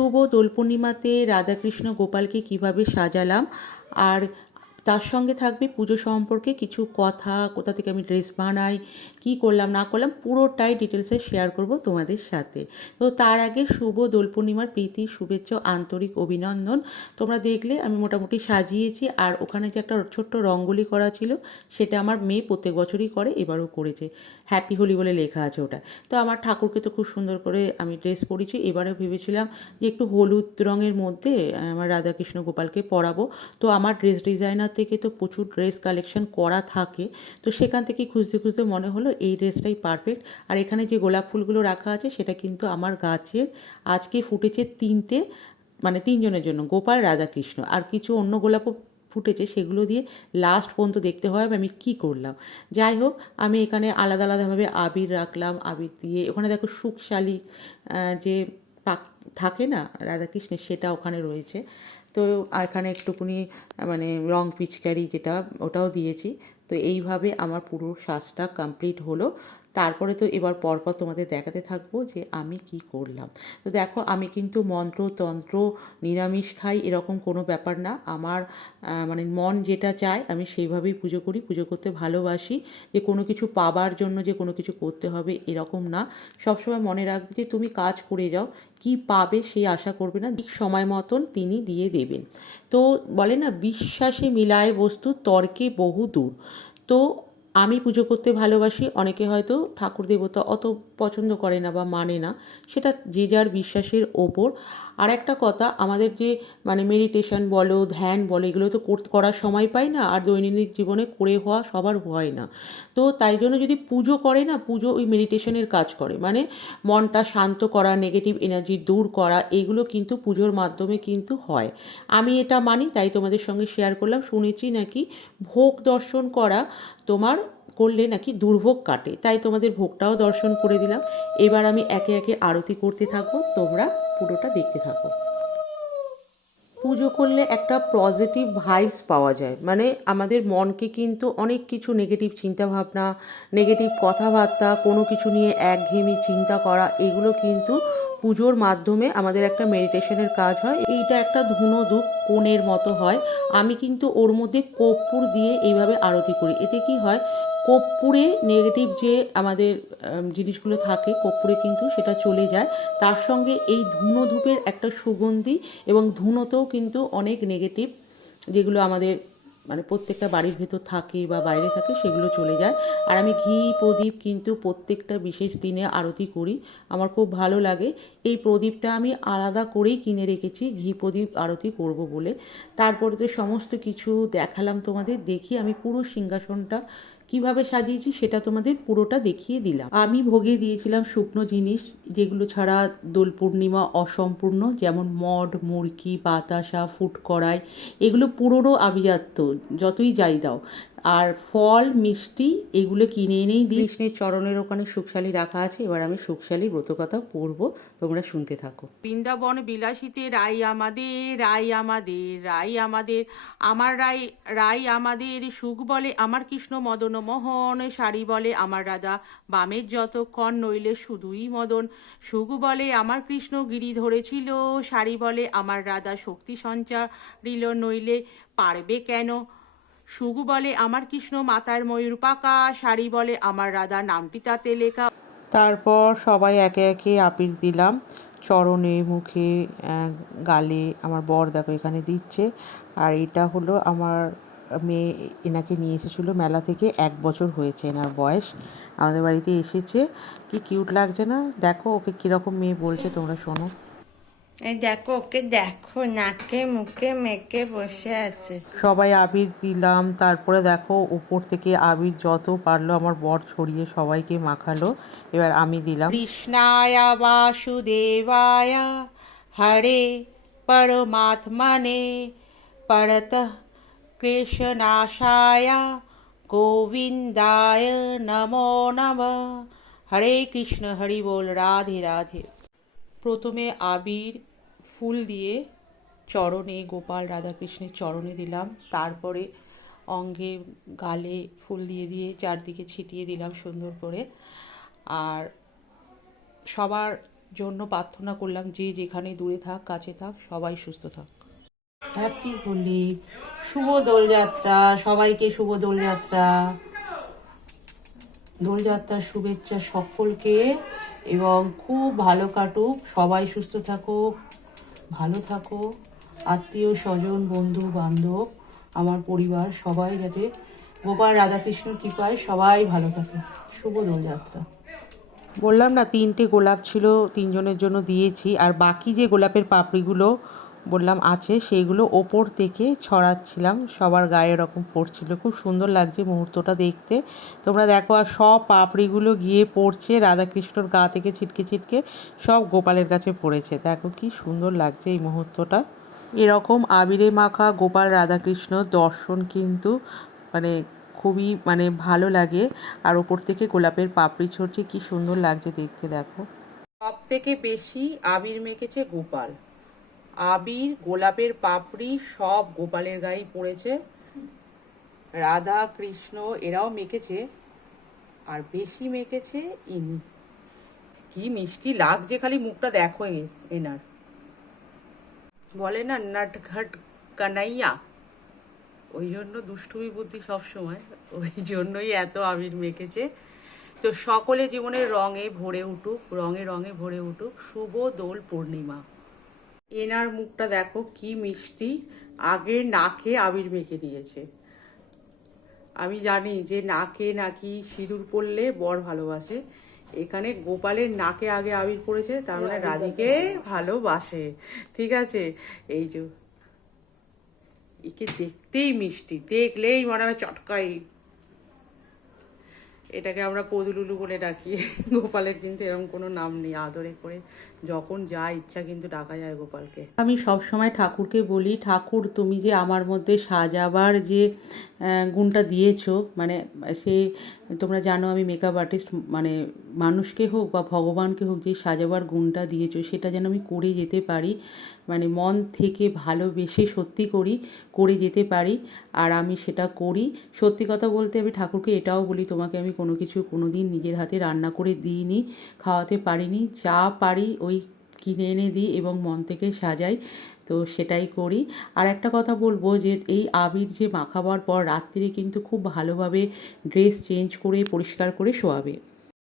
শুভ দোল পূর্ণিমাতে রাধাকৃষ্ণ গোপালকে কিভাবে সাজালাম, আর তার সঙ্গে থাকবে পুজো সম্পর্কে কিছু কথা, কোথা থেকে আমি ড্রেস বানাই, কি করলাম না করলাম, পুরোটাই ডিটেলসে শেয়ার করব তোমাদের সাথে। তো তার আগে শুভ দোল পূর্ণিমার প্রীতি শুভেচ্ছা আন্তরিক অভিনন্দন। তোমরা দেখলে আমি মোটামুটি সাজিয়েছি, আর ওখানে যে একটা ছোট্ট রঙ্গোলি করা ছিল সেটা আমার মেয়ে প্রত্যেক বছরই করে, এবারও করেছে, হ্যাপি হোলি বলে লেখা আছে ওটা। তো আমার ঠাকুরকে তো খুব সুন্দর করে আমি ড্রেস পরেছি। এবারে ভেবেছিলাম যে একটু হলুদ রঙের মধ্যে আমার রাধাকৃষ্ণ গোপালকে পরাবো। তো আমার ড্রেস ডিজাইনার থেকে তো প্রচুর ড্রেস কালেকশন করা থাকে, তো সেখান থেকে খুঁজতে খুঁজতে মনে হলো এই ড্রেসটাই পারফেক্ট। আর এখানে যে গোলাপ ফুলগুলো রাখা আছে সেটা কিন্তু আমার গাছের, আজকে ফুটেছে তিনটে, মানে তিনজনের জন্য, গোপাল রাধাকৃষ্ণ, আর কিছু অন্য গোলাপও ফুটেছে, সেগুলো দিয়ে লাস্ট পর্যন্ত দেখতে হয় আমি কি করলাম। যাই হোক, আমি এখানে আলাদা আলাদাভাবে আবির রাখলাম, আবির দিয়ে ওখানে দেখো সুখশালী যে পাক থাকে না রাধাকৃষ্ণের, সেটা ওখানে রয়েছে। তো এখানে একটুকুনি মানে রং পিচকারি যেটা, ওটাও দিয়েছি। তো এইভাবে আমার পুরো সাজটা কমপ্লিট হলো। তারপরে তো এবার পরপর তোমাদের দেখাতে থাকবো যে আমি কি করলাম। তো দেখো, আমি কিন্তু মন্ত্র তন্ত্র নিরামিষ খাই এরকম কোনো ব্যাপার না। আমার মানে মন যেটা চায় আমি সেইভাবেই পুজো করি, পুজো করতে ভালোবাসি। যে কোনো কিছু পাবার জন্য যে কোনো কিছু করতে হবে এরকম না। সবসময় মনে রাখবে যে তুমি কাজ করে যাও, কি পাবে সেই আশা করবে না, ঠিক সময় মতন তিনি দিয়ে দেবেন। তো বলে না, বিশ্বাসে মিলায় বস্তু তর্কে বহু দূর। তো আমি পুজো করতে ভালোবাসি, অনেকে হয়তো ঠাকুর দেবতা অত পছন্দ করে না বা মানে না, সেটা যে যার বিশ্বাসের ওপর। আর একটা কথা, আমাদের যে মানে মেডিটেশন বলো ধ্যান বলো, এগুলো তো করার সময় পাই না, আর দৈনন্দিন জীবনে করে হওয়া সবার হয় না। তো তাই জন্য যদি পুজো করে না, পুজো ওই মেডিটেশনের কাজ করে, মানে মনটা শান্ত করা, নেগেটিভ এনার্জি দূর করা, এগুলো কিন্তু পুজোর মাধ্যমে কিন্তু হয়। আমি এটা মানি, তাই তোমাদের সঙ্গে শেয়ার করলাম। শুনেছি নাকি ভোগ দর্শন করা তোমার করলে নাকি দুর্ভোগ কাটে, তাই তোমাদের ভোগটাও দর্শন করে দিলাম। এবার আমি একে একে আরতি করতে থাকবো, তোমরা পুরোটা দেখতে থাকো। পুজো করলে একটা পজিটিভ ভাইবস পাওয়া যায়, মানে আমাদের মনকে কিন্তু অনেক কিছু নেগেটিভ চিন্তাভাবনা, নেগেটিভ কথাবার্তা, কোনো কিছু নিয়ে একঘেয়েমি চিন্তা করা, এগুলো কিন্তু পুজোর মাধ্যমে আমাদের একটা মেডিটেশনের কাজ হয়। এইটা একটা ধুনো ধূপ কোণের মতো হয়। আমি কিন্তু ওর মধ্যে কর্পূর দিয়ে এইভাবে আরতি করি। এতে কি হয়, কর্পূরে নেগেটিভ যে আমাদের জিনিসগুলো থাকে, কর্পূরে কিন্তু সেটা চলে যায়। তার সঙ্গে এই ধুনো ধূপের একটা সুগন্ধি, এবং ধুনোতেও কিন্তু অনেক নেগেটিভ যেগুলো আমাদের মানে প্রত্যেকটা বাড়ির ভেতর থাকে বা বাইরে থাকে, সেগুলো চলে যায়। আর আমি ঘি প্রদীপ কিন্তু প্রত্যেকটা বিশেষ দিনে আরতি করি, আমার খুব ভালো লাগে। এই প্রদীপটা আমি আলাদা করেই কিনে রেখেছি ঘি প্রদীপ আরতি করব বলে। তারপরে তো সমস্ত কিছু দেখালাম তোমাদের, দেখি আমি পুরো সিংহাসনটা কিভাবে সাজিয়েছি সেটা তোমাদের পুরোটা দেখিয়ে দিলাম। আমি ভোগে দিয়েছিলাম শুকনো জিনিস, যেগুলো ছাড়া দোল পূর্ণিমা অসম্পূর্ণ, যেমন মড, মুড়কি, বাতাসা, ফুট কড়াই, এগুলো পুরোনো আভিজাত্য যতই যাই দাও। আর ফল মিষ্টি এগুলো কিনে এনেই দিই। কৃষ্ণের চরণের ওখানে সুখশালী রাখা আছে, এবার আমি সুখশালীর ব্রতকথা পড়বো, তোমরা শুনতে থাকো। বৃন্দাবন বিলাসিতে রাই আমাদের, রাই আমাদের, রাই আমাদের, আমার রাই, রাই আমাদের, সুখ বলে আমার কৃষ্ণ মদন মোহন, শাড়ি বলে আমার রাধা বামের যতক্ষণ, নইলে শুধুই মদন, সুখ বলে আমার কৃষ্ণ গিরি ধরেছিল, শাড়ি বলে আমার রাধা শক্তি সঞ্চারিল, নইলে পারবে কেন, সুখ বলে আমার কৃষ্ণ মাতার ময়ূর পাকা, শাড়ি বলে আমার রাধা নামটি তাতে লেখা। তারপর সবাই একে একে আবির দিলাম, চরণে, মুখে, গালে। আমার বর দেখো এখানে দিচ্ছে। আর এটা হলো আমার মেয়ে, এনাকে নিয়ে এসেছিলো মেলা থেকে, 1 বছর হয়েছে এনার বয়স, আমাদের বাড়িতে এসেছে। কি কিউট লাগছে না? দেখো ওকে কীরকম মেয়ে বলছে, তোমরা শোনো। এই দেখো, ওকে দেখো, নাকে মুখে মেখে বসে আছে। সবাই আবির দিলাম, তারপরে দেখো উপর থেকে আবির যত পারলো আমার বর ছড়িয়ে সবাইকে মাখালো। এবার আমি দিলাম। কৃষ্ণায় বাসুদেবায় হরে পরমাত্মনে পরতঃ কৃষ্ণাশায় গোবিন্দায় নমো নমঃ। হরে কৃষ্ণ, হরি বল, রাধে রাধে। প্রথমে আবির ফুল দিয়ে চরণে, গোপাল রাধাকৃষ্ণের চরণে দিলাম, তারপরে অঙ্গে, গালে ফুল দিয়ে দিয়ে চারদিকে ছিটিয়ে দিলাম সুন্দর করে। আর সবার জন্য প্রার্থনা করলাম, যে যেখানে দূরে থাক কাছে থাক সবাই সুস্থ থাক। হ্যাপি হোলি, শুভ দোলযাত্রা, সবাইকে শুভ দোলযাত্রা, দোলযাত্রার শুভেচ্ছা সকলকে, এবং খুব ভালো কাটুক, সবাই সুস্থ থাকুক, ভালো থাকো, আত্মীয় স্বজন বন্ধু বান্ধব আমার পরিবার সবাই যাতে গোপাল রাধাকৃষ্ণর কৃপায় সবাই ভালো থাকে। শুভ দোলযাত্রা। বললাম না 3টে গোলাপ ছিল, 3জনের জন্য দিয়েছি, আর বাকি যে গোলাপের পাপড়িগুলো বললাম আছে সেইগুলো ওপর থেকে ছড়াচ্ছিলাম, সবার গায়ে এরকম পড়ছিল, খুব সুন্দর লাগছে মুহূর্তটা দেখতে। তোমরা দেখো, আর সব পাপড়িগুলো গিয়ে পড়ছে রাধাকৃষ্ণর গা থেকে ছিটকে ছিটকে সব গোপালের কাছে পড়েছে। দেখো কি সুন্দর লাগছে এই মুহূর্তটা। এরকম আবিরে মাখা গোপাল রাধাকৃষ্ণ দর্শন কিন্তু মানে খুবই ভালো লাগে। আর ওপর থেকে গোলাপের পাপড়ি ছড়ছে, কি সুন্দর লাগছে দেখতে। দেখো, সব থেকে বেশি আবির মেখেছে গোপাল। আবির, গোলাপের পাপড়ি সব গোপালের গায়ে পড়েছে। রাধা কৃষ্ণ এরাও মেখেছে, আর বেশি মেখেছে ইনি। কি মিষ্টি লাগছে, খালি মুখটা দেখো এনার। বলে না নটঘট কানাইয়া, ওই জন্য দুষ্টুমি বুদ্ধি সব সময়, ওই জন্যই এত আবির মেখেছে। তো সকলে জীবনের রঙে ভরে উঠুক, রঙে রঙে ভরে উঠুক। শুভ দোল পূর্ণিমা। এনার মুখটা দেখো কি মিষ্টি, আগে নাকে আবির মেখে দিয়েছে। আমি জানি যে নাকে নাকি সিঁদুর পরলে বর ভালোবাসে, এখানে গোপালের নাকে আগে আবির পড়েছে, তার মানে রাধিকে ভালোবাসে। ঠিক আছে, এই যে একে দেখতেই মিষ্টি, দেখলেই মনে হয় চটকাই। এটাকে আমরা পদুলুলু বলে ডাকি। গোপালের কিন্তু এরকম কোনো নাম নেই, আদরে করে যখন যা ইচ্ছা কিন্তু ডাকা যায় গোপালকে। আমি সব সময় ঠাকুরকে বলি, ঠাকুর তুমি যে আমার মধ্যে সাজাবার যে গুণটা দিয়েছো, সে তোমরা জানো আমি মেকআপ আর্টিস্ট, মানুষকে হোক বা ভগবানকে হোক, যে সাজাবার গুণটা দিয়েছো সেটা যেন আমি করে যেতে পারি, মন থেকে ভালোবেসে সত্যি করে যেতে পারি। আর আমি সেটা করি। সত্যি কথা বলতে আমি ঠাকুরকে এটাও বলি, তোমাকে আমি কোনো কিছু কোনো দিন নিজের হাতে রান্না করে দিইনি, খাওয়াতে পারিনি, যা পারি ওই কিনে এনে দিই এবং মন থেকে সাজাই, তো সেটাই করি। আর একটা কথা বলবো, যে এই আবির যে মাখাবার পর রাত্রিরে কিন্তু খুব ভালোভাবে ড্রেস চেঞ্জ করে পরিষ্কার করে শোয়াবে।